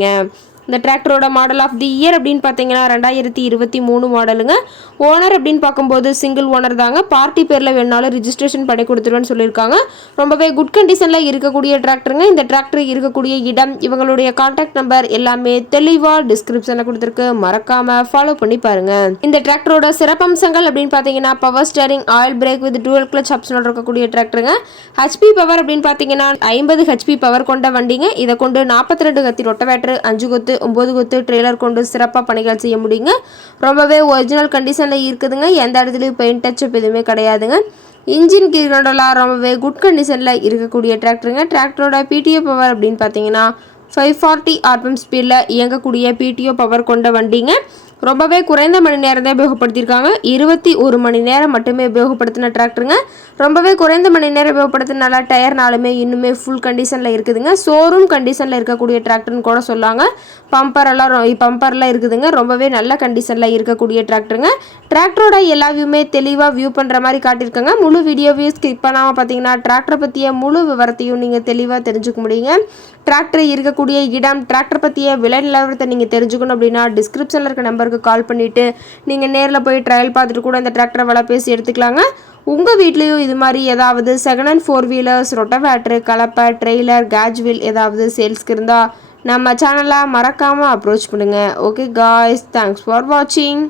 வைங்க இந்த டிராக்டரோட மாடல் ஆஃப் தி இயர் அப்படின்னு பார்த்தீங்கன்னா ரெண்டாயிரத்தி இருபத்தி மூணு மாடலுங்க ஓனர் அப்படின்னு பார்க்கும்போது சிங்கிள் ஓனர் தாங்க. பார்ட்டி பேரில் வேணாலும் ரிஜிஸ்ட்ரேஷன் பண்ணி கொடுத்துருவேன்னு சொல்லியிருக்காங்க. ரொம்பவே குட் கண்டிஷனில் இருக்கக்கூடிய டிராக்டருங்க இந்த டிராக்டர் இருக்கக்கூடிய இடம் இவங்களுடைய கான்டாக்ட் நம்பர் எல்லாமே தெளிவாக டிஸ்கிரிப்ஷனில் கொடுத்துருக்கு. மறக்காமல் ஃபாலோ பண்ணி பாருங்க. இந்த டிராக்டரோட சிறப்பம்சங்கள் அப்படின்னு பார்த்தீங்கன்னா power steering oil brake with dual clutch ஆப்ஷனோட இருக்கக்கூடிய டிராக்டருங்க ஹெச்பி பவர் அப்படின்னு பார்த்தீங்கன்னா ஐம்பது ஹெச்பி பவர் கொண்ட வண்டிங்க. இதை கொண்டு நாற்பத்தி ரெண்டு கத்தி ரொட்டவேட்டர் அஞ்சு கொத்து ஒம்பது கொத்து ட்ரெய்லர் கொண்டு சிறப்பாக பணிகள் செய்ய முடியுங்க. ரொம்பவே ஒரிஜினல் கண்டிஷனில் இருக்குதுங்க. எந்த இடத்துலையும் பெயிண்ட் டச்சப் எதுவுமே கிடையாதுங்க. இன்ஜின் கீழ்கண்டெல்லாம் ரொம்பவே குட் கண்டிஷனில் இருக்கக்கூடிய டிராக்டருங்க டிராக்டரோட பிடிஓ பவர் அப்படின்னு பார்த்தீங்கன்னா ஃபைவ் ஃபார்ட்டி ஆர்பிஎம் ஸ்பீடில் இயங்கக்கூடிய பிடிஓ பவர் கொண்ட வண்டிங்க. ரொம்பவே குறைந்த மணி நேரம் தான் உபயோகப்படுத்தியிருக்காங்க. இருபத்தி ஒரு மணி நேரம் மட்டுமே உபயோகப்படுத்தின டிராக்டருங்க. ரொம்பவே குறைந்த மணி நேரம் உபயோகப்படுத்தினால டயர்னாலுமே இன்னுமே ஃபுல் கண்டிஷனில் இருக்குதுங்க. ஷோரூம் கண்டிஷனில் இருக்கக்கூடிய டிராக்டர்னு கூட சொல்லாங்க பம்பரெல்லாம் பம்பர்லாம் இருக்குதுங்க. ரொம்பவே நல்ல கண்டிஷனில் இருக்கக்கூடிய டிராக்டருங்க. டிராக்டரோட எல்லா வியூமே தெளிவாக வியூ பண்ணுற மாதிரி காட்டியிருக்காங்க. முழு வீடியோவையும் ஸ்கிப் பண்ணாமல் பார்த்தீங்கன்னா டிராக்டரை பற்றிய முழு விவரத்தையும் நீங்கள் தெளிவாக தெரிஞ்சுக்க முடியுங்க. டிராக்டர் இருக்கக்கூடிய இடம் டிராக்டர் பற்றிய விலை நிலவரத்தை நீங்கள் தெரிஞ்சுக்கணும் அப்படின்னா டிஸ்கிரிப்ஷனில் இருக்க நம்பருக்கு கால் பண்ணிவிட்டு நீங்கள் நேரில் போய் ட்ரையல் பார்த்துட்டு கூட இந்த டிராக்டரை விலை பேசி எடுத்துக்கலாங்க. உங்கள் வீட்லேயும் இது மாதிரி ஏதாவது second hand four wheelers rotavator கலப்பை ட்ரெய்லர் கேஜ்வில் ஏதாவது சேல்ஸ்க்கு இருந்தால் நம்ம சேனலை மறக்காமல் அப்ரோச் பண்ணுங்கள் ஓகே காய்ஸ் தேங்க்ஸ் ஃபார் வாட்சிங்